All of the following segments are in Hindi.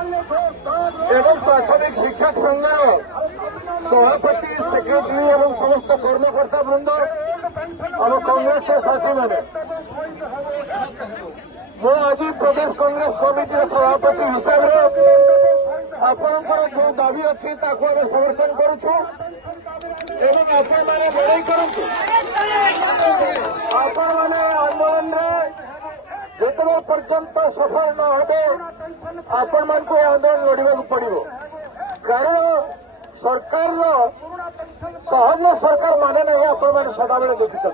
एवं प्राथमिक शिक्षक संघर सभापति सेक्रेटरी और समस्त कर्मकर्ता वृंद और कांग्रेस साथी मैंने मु आज प्रदेश कांग्रेस कमिटी सभापति हिसाब से आपणकर जो दाबी अच्छी आम समर्थन करुचु एवं आपण मैंने बड़ाई करूँ आपण मैंने आंदोलन में जितने पर्यंत सफल न हे आपण मान को आंदोलन लड़वा पड़ो कारण सरकार सहज सरकार माने नहीं आपण मैंने सदाबले देखते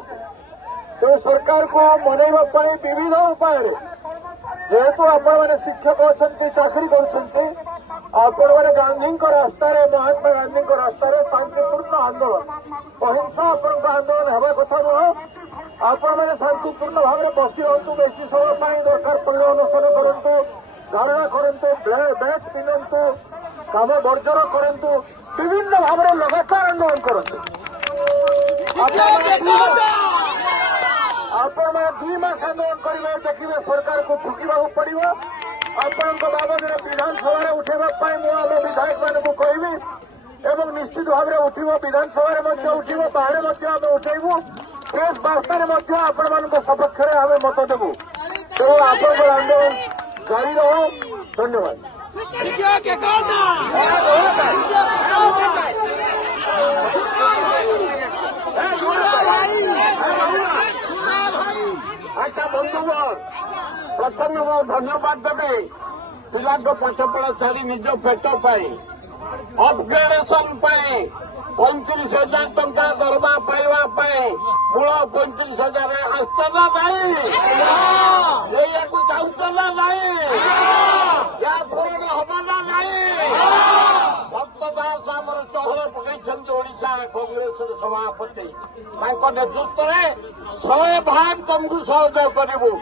तो सरकार को मनवाई विविध उपाय जेहेतु आपण मैंने शिक्षक अच्छा चाकरी कर आपण मैंने गांधी रास्तार महात्मा गांधी रास्तार शांतिपूर्ण आंदोलन अहिंसा आपण आंदोलन हवा कथा नुह आपण मैंने शांतिपूर्ण भाव में बसी रहतु बेसी समय दरकार पड़े अनुसरण करूँ धारणा करूँ बैच पिंधु काम बर्जर करूँ विभिन्न भाव में लगातार आंदोलन करूँ आपण मैंने 2 मास आंदोलन करेंगे देखिए सरकार को छुटा पड़ो आपण बाबद विधानसभा उठेवाई मुझे विधायक मान कहबी एवं निश्चित भाव में उठब विधानसभा उठब बाहर उठेबू प्रेस वार्ता आपण मान सपक्ष में आम मत देवु तो आपण आंदोलन जारी रहो धन्यवाद। अच्छा बंधुगण प्रथम मैं धन्यवाद देवी पिला पछपड़ा छाड़ी निज पेट अपग्रेडेशन 35,000 टंका दरमा पाइबा मूल 35,000 आश्चर्य नहीं चाहूला नहीं या पूरण हमारा नहीं भक्त दास आम चहल पकड़ ओडिशा कांग्रेस सभापति नेतृत्व में 100 भाग तुमको सहयोग करूँ।